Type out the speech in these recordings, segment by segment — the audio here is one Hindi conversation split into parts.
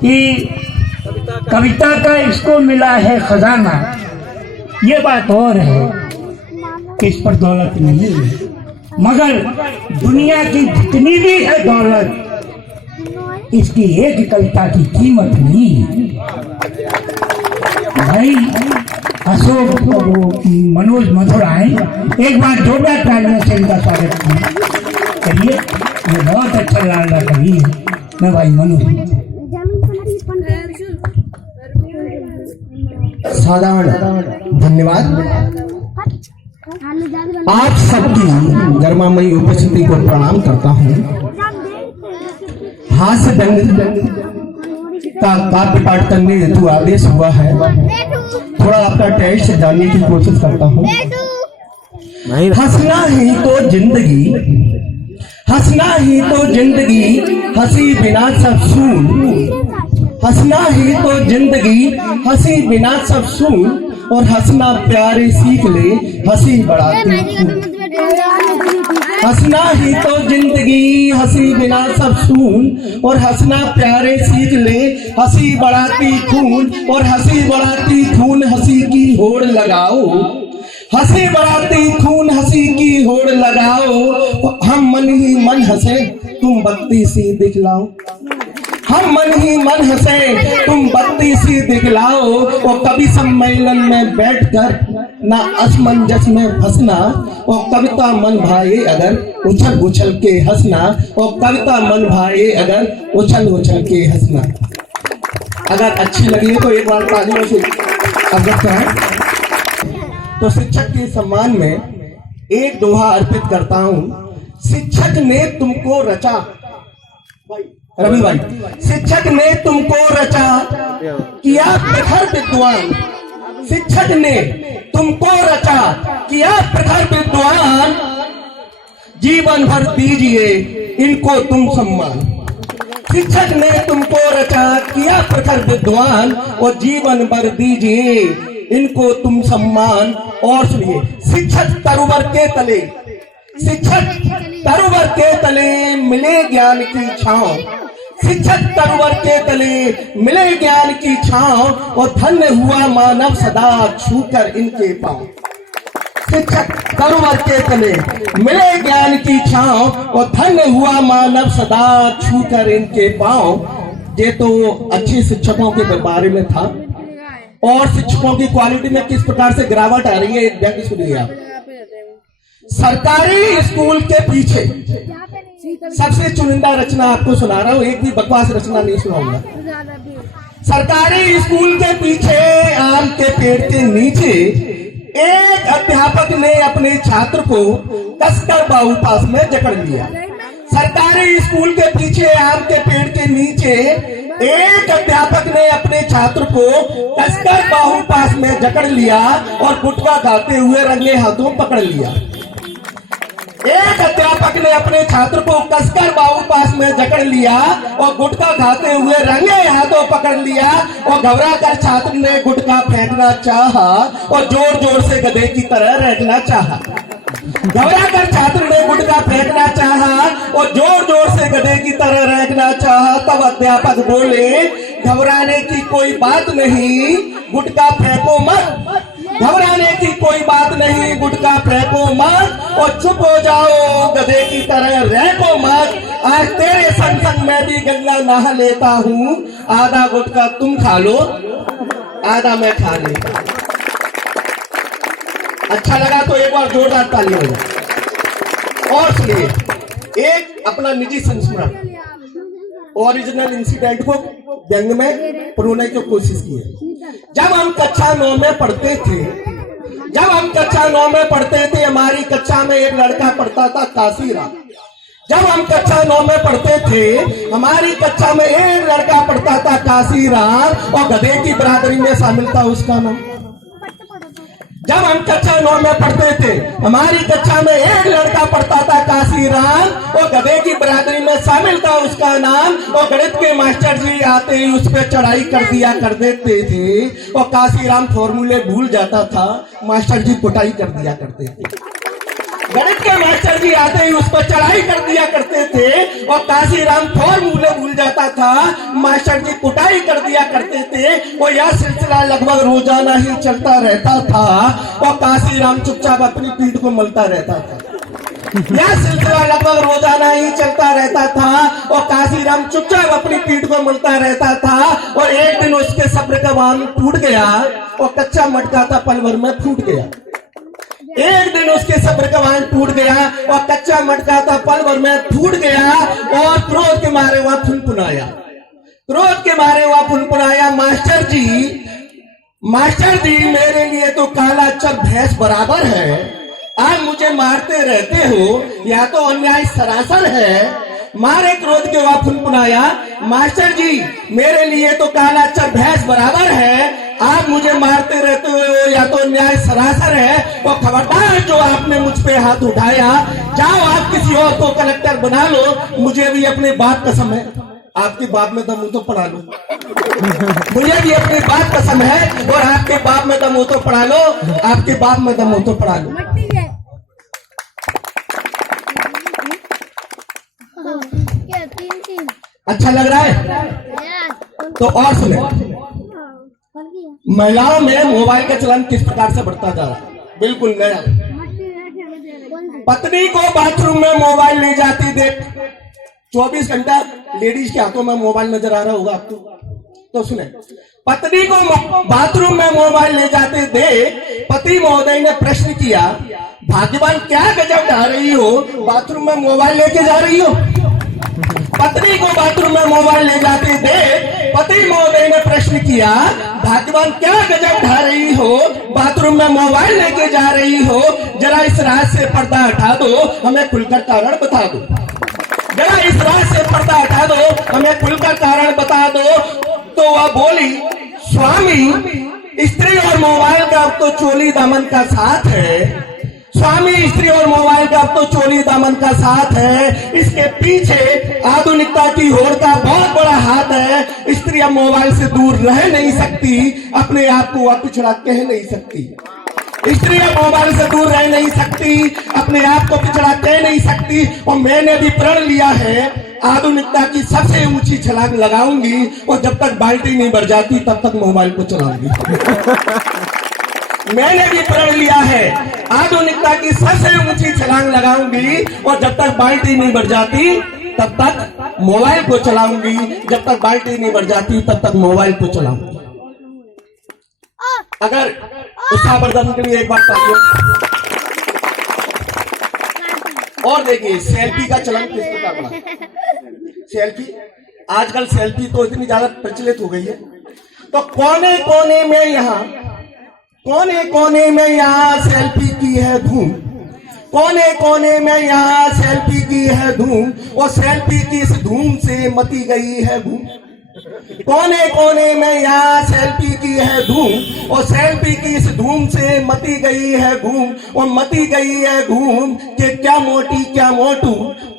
कि कविता का इसको मिला है खजाना, ये बात और है कि इस पर दौलत नहीं है, मगर दुनिया की जितनी भी है दौलत, इसकी एक कविता की कीमत नहीं है। भाई अशोक मनोज मथुर आए, एक बार जोरदार तालियों से इनका स्वागत करिए। ये बहुत अच्छा लाडला कवि है, मैं भाई मनोज। साधारण धन्यवाद। आप सबकी गर्मामयी उपस्थिति को प्रणाम करता हूँ। हास्य दंड का काव्य पाठ करने हेतु आदेश हुआ है। थोड़ा आपका टेस्ट जानने की कोशिश करता हूँ। हंसना ही तो जिंदगी, हंसना ही तो जिंदगी, हंसी बिना सब सून। हंसना ही तो जिंदगी, हंसी बिना सब सून। और हंसना प्यारे सीख ले, हंसी बढ़ाती। हंसना ही तो जिंदगी, हंसी बिना सब सून। और हंसना प्यारे सीख ले, हंसी बढ़ाती खून। और हंसी बढ़ाती खून, हंसी की होड़ लगाओ। हंसी बढ़ाती खून, हंसी की होड़ लगाओ। हम मन ही मन हंसे, तुम बत्ती सी दिखलाओ। हम मन ही मन हंसे, तुम बत्ती सी दिखलाओ। और कवि सम्मेलन में बैठकर ना असमंजस में फंसना। और कविता मन भाए अगर उछल उछल के हंसना। और कविता मन भाए अगर उछल उछल के हंसना। अगर अच्छी लगी है तो एक बार तालियों से अवगत कराएं। तो शिक्षक के सम्मान में एक दोहा अर्पित करता हूँ। शिक्षक ने तुमको रचा, रवि भाई, शिक्षक ने तुमको रचा, किया प्रखर विद्वान। शिक्षक ने तुमको रचा, किया प्रखर विद्वान। जीवन भर दीजिए इनको तुम सम्मान। शिक्षक ने तुमको रचा, किया प्रखर विद्वान। और जीवन भर दीजिए इनको तुम सम्मान। और सुनिए, शिक्षक तरुवर के तले, शिक्षक तरुवर के तले मिले ज्ञान की छांव। शिक्षक तरुवर के तले मिले ज्ञान की छांव। और धन्य हुआ मानव सदा छूकर इनके पांव। शिक्षक तरुवर के तले मिले ज्ञान की छांव। और धन्य हुआ मानव सदा छूकर इनके पांव। ये तो अच्छे शिक्षकों के बारे में था। और शिक्षकों की क्वालिटी में किस प्रकार से गिरावट आ रही है, एक व्यक्ति सुनिए आप। सरकारी स्कूल के पीछे सबसे चुनिंदा रचना आपको सुना रहा हूं, एक भी बकवास रचना नहीं सुनाऊंगा। सरकारी स्कूल के पीछे आम के पेड़ के नीचे एक अध्यापक ने अपने छात्र को कसकर बाहु पास में जकड़ लिया। सरकारी स्कूल के पीछे आम के पेड़ के नीचे एक अध्यापक ने अपने छात्र को कसकर बाहु पास में जकड़ लिया और गुटखा खाते हुए रंगे हाथों पकड़ लिया। एक अध्यापक ने अपने छात्र को कसकर बाहु पास में जकड़ लिया और गुटखा खाते हुए रंगे हाथों पकड़ लिया। और घबरा कर छात्र ने गुटखा फेंकना चाहा और जोर जोर से गधे की तरह रैंकना चाहा। घबरा कर छात्र ने गुटखा फेंकना चाहा और जोर जोर से गधे की तरह रैंकना चाहा। तब अध्यापक बोले, घबराने की कोई बात नहीं, गुटखा फेंको मत। घबराने की कोई बात नहीं, गुटखा फेंको मत। और चुप हो जाओ, गधे की तरह रैंको मत। आज तेरे संग संग मैं भी गंगा नहा लेता हूँ। आधा गुटखा तुम खा लो, आधा मैं खा लेता। अच्छा लगा तो एक बार जोरदार ताली हो जाए। और सुनिए, एक अपना निजी संस्मरण, ओरिजिनल इंसिडेंट को व्यंग में परोने की कोशिश की है। जब हम कक्षा 9 में पढ़ते थे, हमारी कक्षा में एक लड़का पढ़ता था काशीराम। जब हम कक्षा 9 में पढ़ते थे, हमारी कक्षा में एक लड़का पढ़ता था काशीराम और गधे की बरादरी में शामिल था उसका नाम। जब हम कक्षा 9 में पढ़ते थे, हमारी कक्षा में एक लड़का पढ़ता था काशीराम और गधे की बरादरी में शामिल था उसका नाम। और गणित के मास्टर जी आते ही उस पर चढ़ाई कर दिया कर देते थे और काशीराम फॉर्मूले भूल जाता था, मास्टर जी कुटाई कर दिया करते थे। गणित के मास्टर जी आते ही उस पर चढ़ाई कर दिया करते थे और काशीराम फॉर्मूले भूल जाता था, मास्टर जी कुटाई कर दिया करते थे। और यह सिलसिला लगभग रोजाना ही चलता रहता था और काशीराम चुपचाप अपनी पीठ को मलता रहता था। यह सिलसिला लगभग रोजाना ही चलता रहता था और काशीराम चुपचाप अपनी पीठ को मलता रहता था। और एक दिन उसके सब्र का बांध टूट गया और कच्चा मटका था पल भर में फूट गया। एक दिन उसके सब्र का बांध टूट गया और कच्चा मटका था पल भर में फूट गया और क्रोध के मारे वह फुनफुनाया। क्रोध के मारे वह फुनफुनाया, मास्टर जी मेरे लिए तो काला अक्षर भैंस बराबर है। आप मुझे मारते रहते हो, या तो अन्याय सरासर है। मारे क्रोध के वह फुनफुनाया, मास्टर जी मेरे लिए तो काला अक्षर भैंस बराबर है। आप मुझे मारते रहते हो, या तो अन्याय सरासर है। और खबरदार जो आपने मुझ पे हाथ उठाया, जाओ आप किसी और को कलेक्टर बना लो। मुझे भी अपने बाप कसम है, आपके बाप में दम हो तो पढ़ा लो। मुझे भी अपनी बात कसम है और आपके बाप में दम हो तो पढ़ा लो, आपके बाप में दम हो तो पढ़ा लो। अच्छा लग रहा है तो और सुने, महिलाओं में मोबाइल का चलन किस प्रकार से बढ़ता जा रहा है, बिल्कुल नया। पत्नी को बाथरूम में मोबाइल ले जाती देख 24 घंटा लेडीज के हाथों में मोबाइल नजर आ रहा होगा आपको। तो सुने, पत्नी को बाथरूम में मोबाइल ले जाते देख पति महोदय ने प्रश्न किया, भाग्यवान क्या गजब ढा रही हो, बाथरूम में मोबाइल लेके जा रही हो। पत्नी को बाथरूम में मोबाइल ले जाते देख पति महोदय ने प्रश्न किया, भाग्यवान क्या गजब ढा रही हो, बाथरूम में मोबाइल लेके जा रही हो। जरा इस राज से पर्दा हटा दो, हमें खुलकर कारण बता दो। जरा इस राज से पर्दा हटा दो, हमें खुलकर कारण बता दो। तो वह बोली, स्वामी स्त्री और मोबाइल का अब तो चोली दामन का साथ है। स्वामी स्त्री और मोबाइल का अब तो चोली दामन का साथ है। इसके पीछे आधुनिकता की होड़ का बहुत बड़ा हाथ है। स्त्री अब मोबाइल से दूर रह नहीं सकती, अपने आप को वह पिछड़ा कह नहीं सकती। स्त्री अब मोबाइल से दूर रह नहीं सकती, अपने आप को पिछड़ा कह नहीं सकती। और मैंने भी प्रण लिया है, आधुनिकता की सबसे ऊंची छलांग लगाऊंगी और जब तक बाल्टी नहीं भर जाती तब तक मोबाइल को चलाऊंगी। मैंने भी प्रण लिया है, आधुनिकता की सबसे ऊंची छलांग लगाऊंगी और जब तक बाल्टी नहीं भर जाती तब तक मोबाइल को चलाऊंगी। जब तक बाल्टी नहीं भर जाती तब तक मोबाइल को चलाऊंगी। अगर उत्साहवर्धन के लिए एक बात करिए। और देखिए सेल्फी का चलन किस प्रकार बढ़ा। सेल्फी आजकल सेल्फी तो इतनी ज्यादा प्रचलित हो गई है, तो कोने कोने में यहाँ सेल्फी की है धूम। कोने कोने में यहाँ सेल्फी की है धूम और सेल्फी की इस धूम से मची गई है घूम। कोने कोने में यहाँ सेल्फी की है धूम और सेल्फी की इस धूम से मची गई है घूम। और मची गई है घूम कि क्या मोटी क्या मोटू,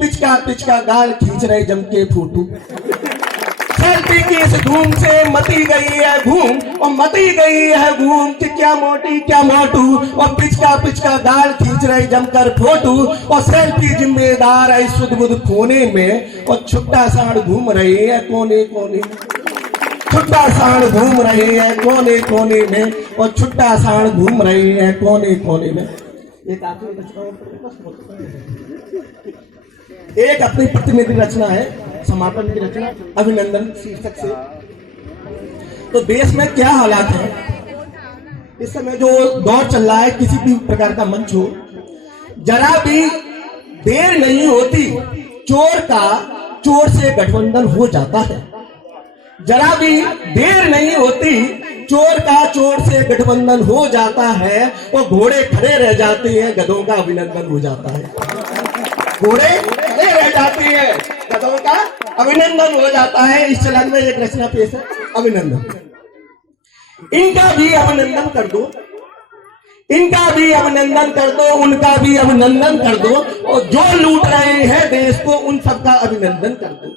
पिचका गाल खींच रहे जम के फोटू। सेल्फी की इस धूम से मची गई है घूम और मची गई है घूम कि क्या मोटी क्या मोटू और पिचका गाल खींच रहे जमकर फोटू। और सेल्फी जिम्मेदार है सुध बुध खोने में और छुट्टा साड़ घूम रही है कोने कोने। छुट्टा साड़ घूम रही है कोने कोने में और छुट्टा साड़ घूम रही है कोने कोने में। एक अपनी प्रतिनिधि रचना है, समापन की रचना अभिनंदन शीर्षक से। तो देश में क्या हालात है इस समय, जो दौर चल रहा है, किसी भी प्रकार का मंच हो, जरा भी देर नहीं होती चोर से गठबंधन हो जाता है। जरा भी देर नहीं होती चोर से गठबंधन हो जाता है और घोड़े खड़े रह जाते हैं, गधों का अभिनंदन हो जाता है। घोड़े खड़े रह जाते हैं, गधों का अभिनंदन हो जाता है। इस चलन में एक रचना पेश है, अभिनंदन। इनका भी अभिनंदन कर दो, इनका भी अभिनंदन कर दो, उनका भी अभिनंदन कर दो और जो लूट रहे हैं देश को उन सबका अभिनंदन कर दो।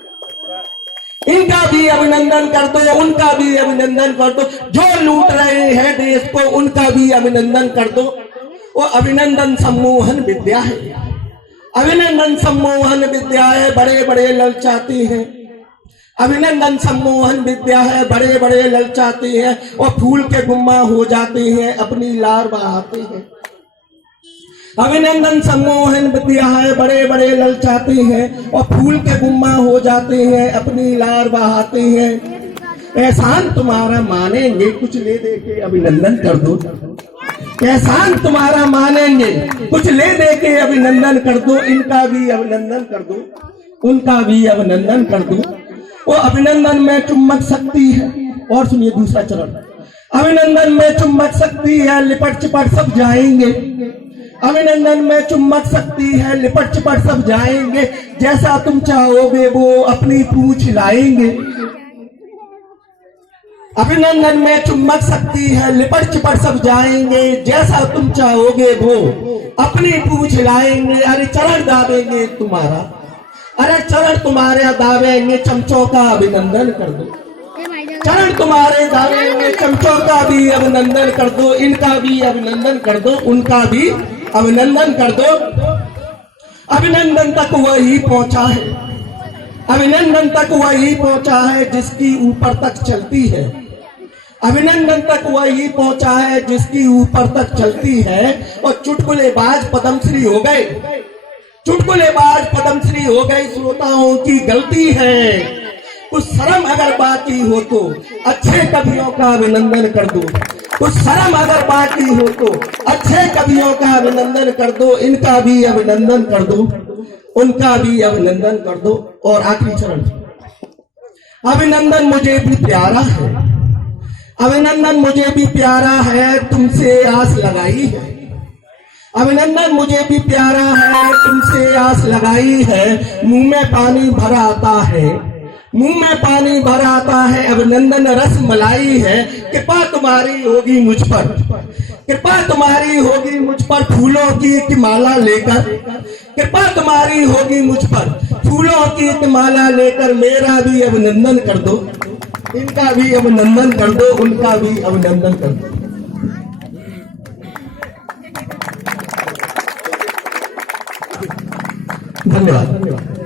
इनका भी अभिनंदन कर दो, उनका भी अभिनंदन कर दो, जो लूट रहे हैं देश को उनका भी अभिनंदन कर दो। वो अभिनंदन सम्मोहन विद्या है। अभिनंदन सम्मोहन विद्या है, बड़े बड़े ललचाते हैं। अभिनंदन सम्मोहन विद्या है, बड़े बड़े ललचाते हैं और फूल के गुम्मा हो जाते हैं, अपनी लार बहाते हैं। अभिनंदन सम्मोहन विद्या है, बड़े बड़े ललचाते हैं और फूल के गुम्मा हो जाते हैं, अपनी लार बहाते हैं। एहसान तुम्हारा मानेंगे, कुछ ले दे के अभिनंदन कर दो। एहसान तुम्हारा मानेंगे, कुछ ले दे के अभिनंदन कर दो। इनका भी अभिनंदन कर दो, उनका भी अभिनंदन कर दो। वो अभिनंदन में चुम्बक शक्ति है। और सुनिए दूसरा चरण, अभिनंदन में चुम्बक शक्ति है, लिपट चिपट सब जाएंगे। अभिनंदन में चुम्बक शक्ति है, लिपट चिपट सब जाएंगे। जैसा तुम चाहोगे वो अपनी पूंछ लाएंगे। अभिनंदन में चुम्बक शक्ति है, लिपट चिपट सब जाएंगे। जैसा तुम चाहोगे वो अपनी पूंछ लाएंगे। अरे चरण दाबेंगे तुम्हारा, अरे चरण तुम्हारे दाबेंगे, चमचों का अभिनंदन कर दो। चरण तुम्हारे दाबेंगे, चमचों का भी अभिनंदन कर दो। इनका भी अभिनंदन कर दो, उनका भी अभिनंदन कर दो। अभिनंदन तक वही पहुंचा है, अभिनंदन तक वही पहुंचा है जिसकी ऊपर तक चलती है। अभिनंदन तक वही पहुंचा है जिसकी ऊपर तक चलती है। और चुटकुलेबाज पद्मश्री हो गए, चुटकुलेबाज पद्मश्री हो गई, श्रोताओं की गलती है। कुछ शर्म अगर बाकी हो तो अच्छे कवियों का अभिनंदन कर दो। कुछ शर्म अगर बाकी हो तो अच्छे कवियों का अभिनंदन कर दो। इनका भी अभिनंदन कर दो, उनका भी अभिनंदन कर दो। और आखिरी चरण, अभिनंदन मुझे भी प्यारा है, अभिनंदन मुझे भी प्यारा है, तुमसे आस लगाई है। अभिनंदन मुझे भी प्यारा है, तुमसे आस लगाई है। मुंह में पानी भर आता है, मुंह में पानी भर आता है। अभिनंदन रस मलाई है, कृपा तुम्हारी होगी मुझ पर, कृपा तुम्हारी होगी मुझ पर फूलों की एक माला लेकर। कृपा तुम्हारी होगी मुझ पर फूलों की एक माला लेकर। मेरा भी अभिनंदन कर दो, इनका भी अभिनंदन कर दो, उनका भी अभिनंदन कर दो। धन्यवाद।